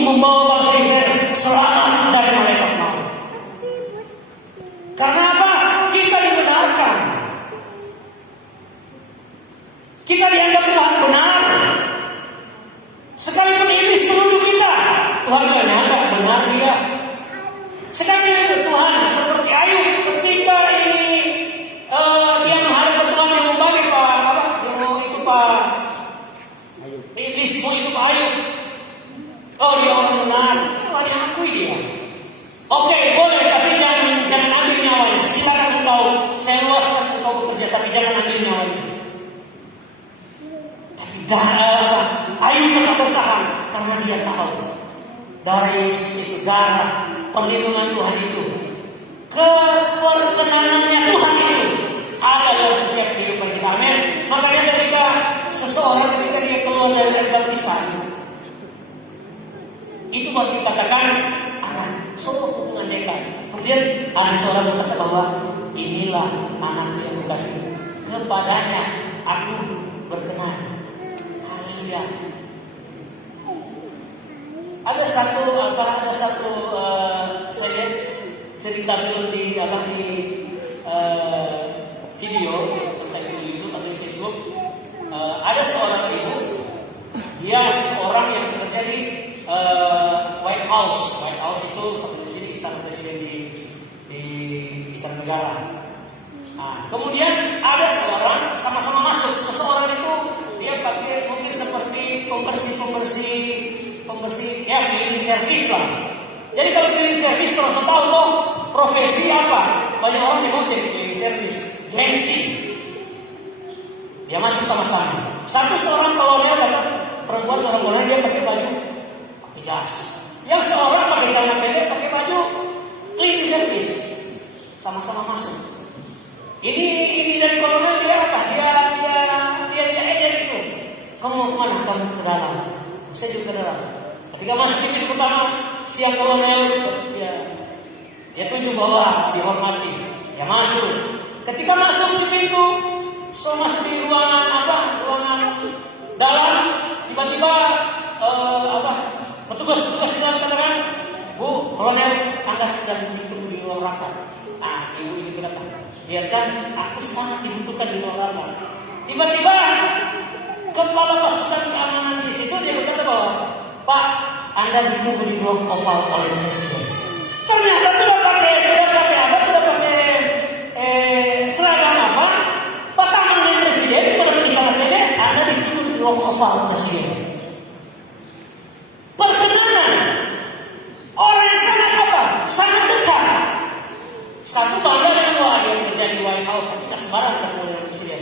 membawa bangsa Israel selamat dari malaikat maut. Karena apa? Kita dibenarkan. Kita dianggap Tuhan benar. Sekalipun iblis menuduh kita, Tuhan tidak nyangka benar dia. Sekalipun Tuhan seperti Ayub ketika ini dia menghadap ke Tuhan yang membagi iblis mau itu Pak Ayub. Oh, dia orang benar, Tuhan yang akui dia. Oke, boleh, tapi jangan ambil nyawanya. Silakan engkau, saya luaskan engkau bekerja, tapi jangan ambil nyawanya. Tapi Ayub tetap bertahan karena dia tahu darah Yesus itu, darah perlindungan Tuhan itu, keperkenanannya Tuhan itu ada dalam setiap kehidupan kita. Amin. Makanya ketika seseorang ketika dia keluar dari air baptisan, itu baru dikatakan anak. Semua hubungan mereka. Kemudian ada seorang berkata bahwa inilah anakku yang kukasihi, kepadanya aku berkenan. Haleluya. Ada satu saya lihat cerita film di video tentang itu atau ada seorang ibu, dia seorang yang bekerja di White House. White House itu seperti di sini istana presiden di istana negara. Nah, kemudian ada seorang sama-sama masuk. Seseorang itu dia pakai mungkin seperti pembersih ya cleaning service lah. Jadi kalau cleaning service terus tahu tuh profesi apa? Banyak orang yang mau jadi cleaning service, gengsi. Dia masuk sama-sama. Seorang kolonel datang, perempuan seorang kolonel dia pakai baju, pakai jas. Yang seorang pakai celana pendek, pakai baju cleaning service, sama-sama masuk. Ini dari kolonel dia apa? Dia itu. Kamu mau kemana? Kamu ke dalam. Saya juga ke dalam. Ketika masuk di pintu pertama, siang kolonel dia tunjuk bahwa dihormati. Dia masuk. Ketika masuk di pintu, masuk di ruangan dalam, tiba-tiba petugas di dalam katakan, Bu, kolonel, Anda sedang ditunggu di ruang rapat. Nah, ibu ini datang. Biarkan aku sangat dibutuhkan di ruang rapat. Tiba-tiba kepala pasukan keamanan di situ dia berkata bahwa, Pak, Anda ditunggu di ruang oval oleh presiden. Ternyata tidak pakai seragam apa? Pertama dengan presiden pada pernikahan pendek, Anda ditunggu di ruang oval presiden. Perkenalan orang yang sangat dekat. Satu bangga dengan doa dia bekerja di White House, tapi tidak sembarang ketemu dengan presiden.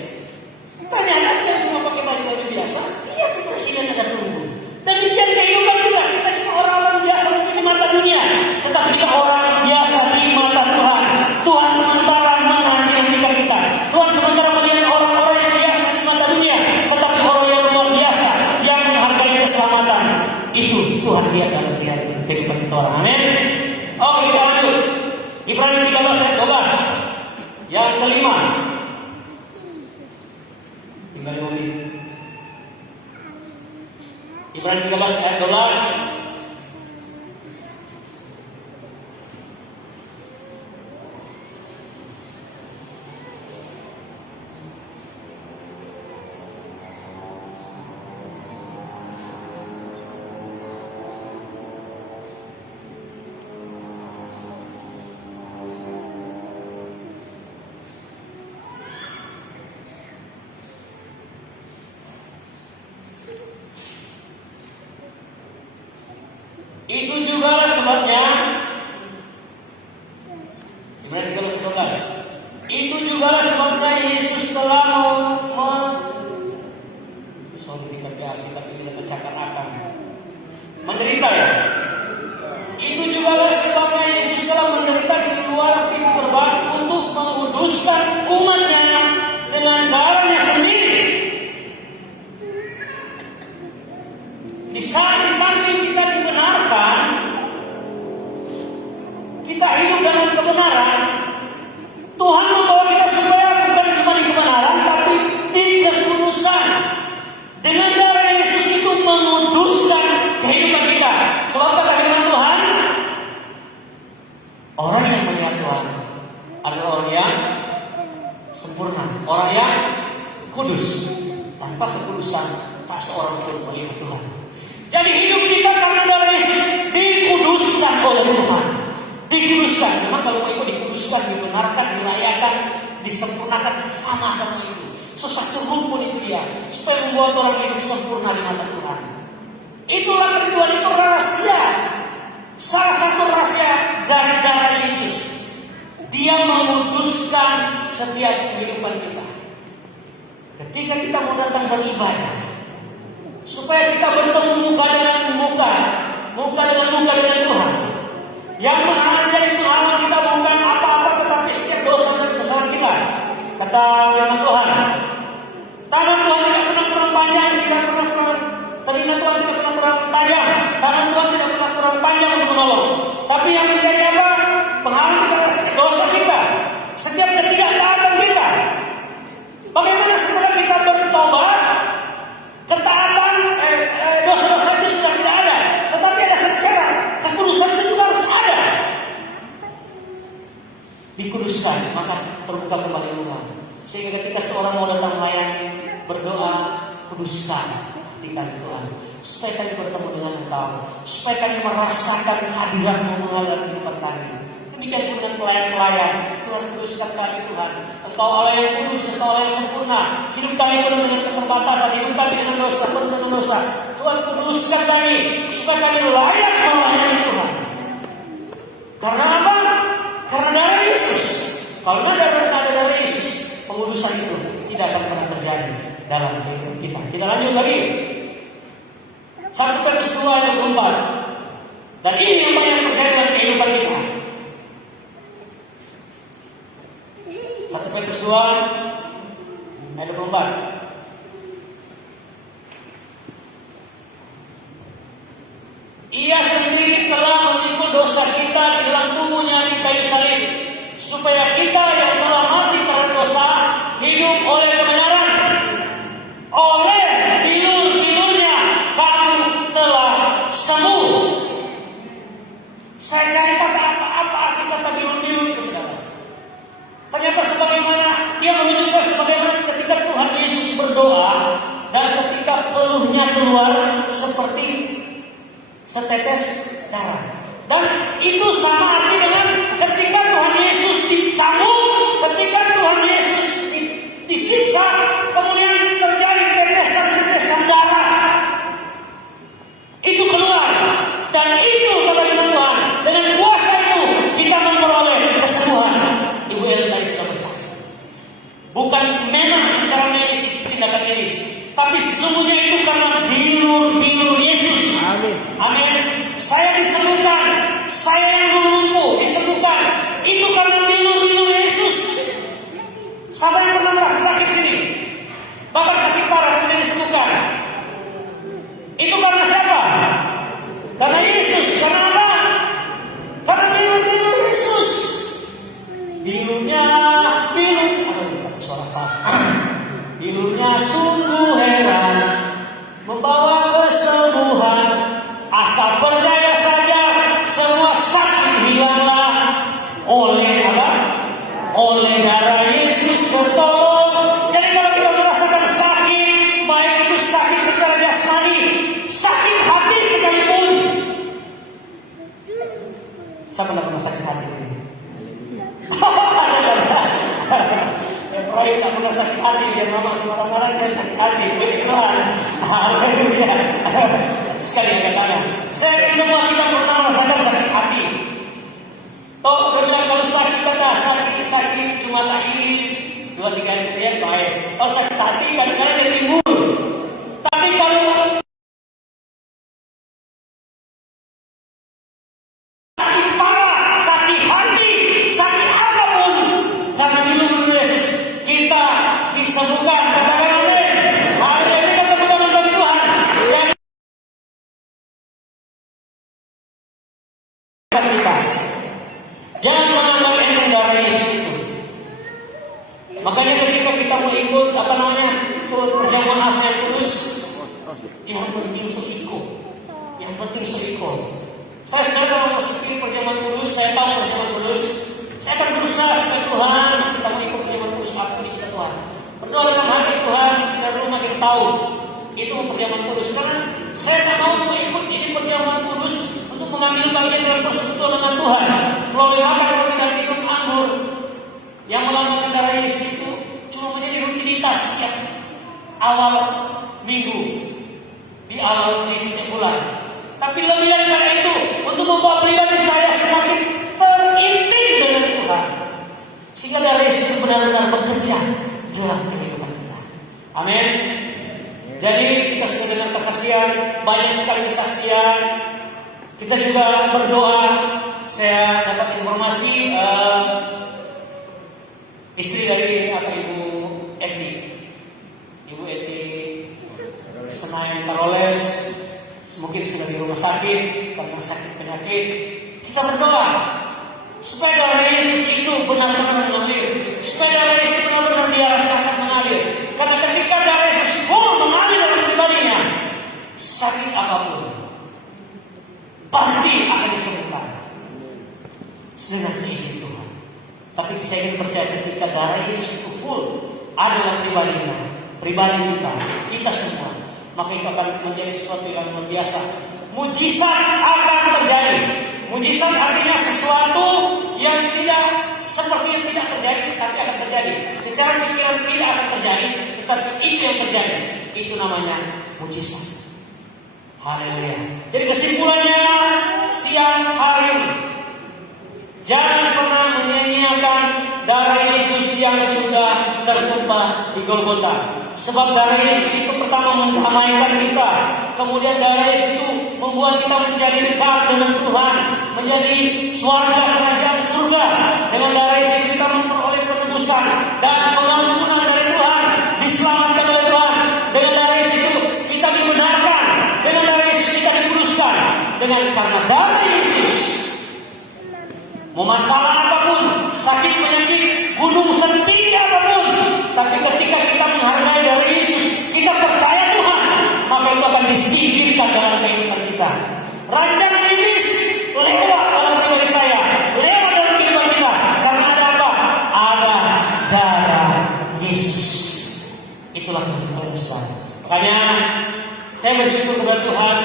Ternyata dia cuma pakai baju biasa, dia presiden ada tunggu. Demikian kehidupan kita cuma orang-orang biasa mungkin di mata dunia, tetapi kita orang biasa di mata Tuhan. Tuhan sementara menantikan kita. Tuhan sementara melihat orang-orang yang biasa di mata dunia, tetapi orang yang luar biasa yang menghargai keselamatan. Itu Tuhan lihat dalam kehidupan kita orang. Amin. Oke, kita lanjut. Ibrani 13 ayat 12. Yang kelima. Tinggal 5 menit. Ibrani 13 ayat 12. Itu juga sebabnya Ibrani 13:12. Itu juga sebabnya Yesus telah kita ini tercakar-akar menderita ya. Itu juga sebabnya Yesus telah menderita di luar pintu gerbang untuk menguduskan umatnya dengan darahnya sendiri. Di samping kita dibenarkan, kita hidup dalam kebenaran. Tuhan membawa kita supaya bukan cuma di kebenaran, tapi di kekudusan. Dengan darah Yesus itu menguduskan kehidupan kita. Sebab kata firman Tuhan, orang yang melihat Tuhan adalah orang yang sempurna, orang yang kudus. Tanpa kekudusan, tak seorang pun melihat Tuhan. Jadi hidup kita karena darah Yesus dikuduskan oleh Tuhan. Dikuduskan. Memang kalau mau dikuduskan, dibenarkan, dilayakan, disempurnakan sama-sama itu. Sesatu rumpun itu dia. Supaya membuat orang hidup sempurna di mata Tuhan. Itulah kerinduan, itu rahasia. Salah satu rahasia dari darah Yesus. Dia menguduskan setiap kehidupan kita. Ketika kita mau datang beribadah, supaya kita bertemu muka dengan muka dengan Tuhan. Yang menjadi penghalang kita bukan apa-apa, tetapi setiap dosa dan kesalahan kita. Kata firman Tuhan, tangan Tuhan tidak pernah kurang panjang, tidak pernah kurang, telinga Tuhan tidak pernah kurang tajam, tangan Tuhan tidak pernah kurang panjang untuk menolong. Tapi yang menjadi apa? Penghalang kita adalah setiap dosa kita, setiap ketidaktaatan kita. Bagaimana setelah kita bertobat, ketaatan dosa-dosa itu sudah tidak ada, tetapi ada syarat, kekudusan itu juga harus ada. Dikuduskan, maka terbuka kembali Tuhan. Sehingga ketika seorang mau datang melayani, berdoa, kuduskan hati kami Tuhan, supaya kami bertemu dengan Engkau, supaya kami merasakan hadirat-Mu mengalir kehidupan kami. Demikian pun dengan pelayan-pelayan, Tuhan kuduskan kami Tuhan. Engkau Allah yang kudus, Engkau Allah yang sempurna. Hidup kami penuh dengan keterbatasan, hidup kami dengan dosa, penuh dengan dosa. Tuhan kuduskan kami, supaya kami layak melayani Tuhan. Karena apa? Karena darah Yesus. Kalau tidak ada darah Yesus, pengudusan itu tidak akan pernah terjadi dalam kehidupan kita. Kita lanjut lagi. 1 Petrus 2 ayat 24. Dan ini yang banyak terjadi dalam kehidupan kita. 1 Petrus 2 ayat 24. Ia sendiri telah memikul dosa kita di dalam tubuhnya di kayu salib, supaya kita yang telah mati karena dosa hidup oleh kebenaran. Oleh bilur-bilurnya kamu telah sembuh. Saya cari kata apa arti kata bilur-bilur itu, saudara. Ternyata sebagaimana dia menunjukkan sebagaimana ketika Tuhan Yesus berdoa dan ketika peluhnya keluar seperti setetes darah. Dan itu sama arti dengan ketika Tuhan Yesus dicambuk, ketika Tuhan Yesus disiksa, kemudian terjadi tetesan-tetesan darah. Itu keluar. Dan itu kata Tuhan, dengan kuasa itu kita memperoleh kesembuhan. Ibu Ellen tadi sudah bersaksi. Bukan memang secara medis itu tindakan medis, tapi sesungguhnya itu karena bilur-bilur Yesus. Amin. Amin. Saya disembuhkan, saya yang dulu lumpuh disembuhkan. Itu karena bilur-bilur Yesus. Siapa yang pernah merasa sakit sini? Bahkan sakit parah kemudian disembuhkan. Itu karena siapa? Karena Yesus. Karena apa? Karena bilur-bilur Yesus. Bilurnya, suara pas. Bilurnya sungguh heran, membawa kesembuhan. Asal percaya saja, semua sakit hilanglah oleh apa? Oleh darah Yesus tertolong. Jadi kalau kita merasakan sakit, baik itu sakit secara jasmani, sakit hati sekalipun. Siapa yang pernah sakit hati sini? Roy tak pernah sakit hati, biar mama marah-marah dia sakit hati. Haleluya. Sekali yang katanya, saya semua kita pernah merasakan sakit hati. Toh bilang kalau sakit kata sakit cuma tak iris 2-3 hari baik. Oh sakit hati kadang-kadang jadi timbul. Tapi kalau sakit parah, sakit hati, sakit apapun, karena minum Yesus kita disembuhkan. Katakan amin. Hari ini kita tepuk tangan bagi Tuhan. Kita jangan menambah enteng darah Yesus itu. Makanya ketika kita mau ikut ikut perjamuan Asma Kudus, yang penting seiko. Yang penting seiko. Saya sekarang memasuki perjamuan kudus, saya tahu perjamuan kudus. Saya akan berusaha supaya Tuhan kita mau ikut perjamuan kudus apa ini kita Tuhan. Berdoa dalam hati Tuhan, supaya rumah kita tahu itu perjamuan kudus. Karena saya tak mau ikut ini perjamuan kudus untuk mengambil bagian dalam persekutuan dengan Tuhan melalui makan roti dan minum anggur yang melambangkan darah Yesus itu cuma menjadi rutinitas setiap awal minggu di setiap bulan. Tapi lebih dari itu, untuk membawa pribadi saya semakin terintim dengan Tuhan, sehingga darah Yesus benar-benar bekerja dalam kehidupan kita. Amin. Jadi kita sudah dengar kesaksian, banyak sekali kesaksian. Kita juga berdoa. Saya dapat informasi istri dari Ibu Eti, Senayan Karoles, mungkin sudah di rumah sakit karena sakit penyakit. Kita berdoa supaya darah Yesus itu benar-benar mengalir, supaya darah Yesus benar-benar dia rasakan mengalir. Karena ketika darah Yesus full mengalir dalam pribadinya, sakit apapun pasti akan disembuhkan dengan seizin Tuhan. Tapi saya ingin percaya ketika darah Yesus itu full ada dalam pribadinya, pribadi kita semua, maka itu akan menjadi sesuatu yang luar biasa. Mujizat akan terjadi. Mujizat artinya sesuatu yang tidak seperti yang tidak terjadi, tapi akan terjadi. Secara pikiran tidak akan terjadi, tetapi itu yang terjadi. Itu namanya mujizat. Haleluya. Jadi kesimpulannya siang hari ini, jangan pernah menyanyiakan darah Yesus yang sudah tertumpah di Golgota. Sebab darah Yesus itu pertama mendamaikan kita. Kemudian darah Yesus itu membuat kita menjadi dekat dengan Tuhan, menjadi swarga kerajaan surga. Dengan darah Yesus kita memperoleh penebusan dan pengampunan dari Tuhan, diselamatkan oleh Tuhan. Dengan darah Yesus itu kita dibenarkan. Dengan darah Yesus kita dikuduskan. Dengan karena darah Yesus, mau masalah apapun, sakit penyakit, gunung setinggi apapun, tapi ketika kita menghargai dari Yesus, kita percaya Tuhan, maka itu akan disingkirkan dalam kehidupan kita. Rancangan iblis lewat dalam pribadi saya, lewat dalam kehidupan kita. Karena ada apa? Ada darah Yesus. Itulah kehidupan Islam. Makanya saya bersyukur kepada Tuhan.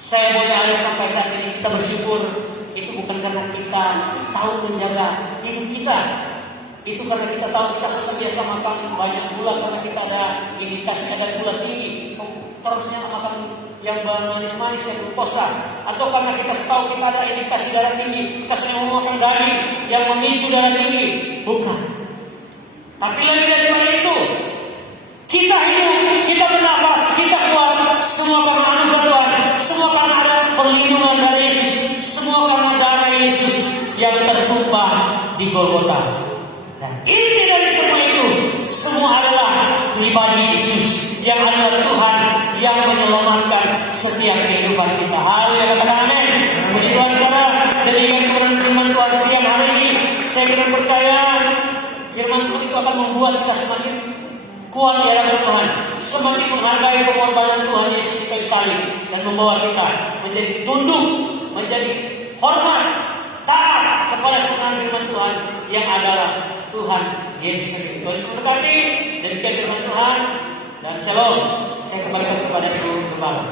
Saya boleh ada sampai saat ini kita bersyukur. Itu bukan karena kita tahu menjaga hidup kita. Itu karena kita tahu kita senantiasa makan banyak gula, karena kita ada indikasi ada gula tinggi, terusnya makan yang manis-manis, yang glukosa. Atau karena kita tahu kita ada indikasi darah tinggi, kita sering makan daging yang memicu darah tinggi. Bukan. Tapi lebih daripada itu, kita hidup, kita bernafas, kita kuat, semua karena anugerah Tuhan, semua karena ada perlindungan dari Yesus, semua karena darah Yesus yang tertumpah di Golgota. Dan inti dari semua itu, semua adalah pribadi Yesus yang adalah Tuhan yang menyelamatkan setiap kehidupan kita. Haleluya, katakan amin. Puji Tuhan saudara. Jadi yang kebenaran firman Tuhan siang hari ini, saya benar percaya firman Tuhan itu akan membuat kita semakin kuat di hadapan Tuhan, semakin menghargai pengorbanan Tuhan Yesus di kayu salib, dan membawa kita menjadi tunduk, menjadi hormat, taat kepada kebenaran firman Tuhan yang adalah Tuhan Yesus. Tuhan memberkati. Demikian firman Tuhan, dan shalom. Saya kembalikan kepada Ibu Gembala.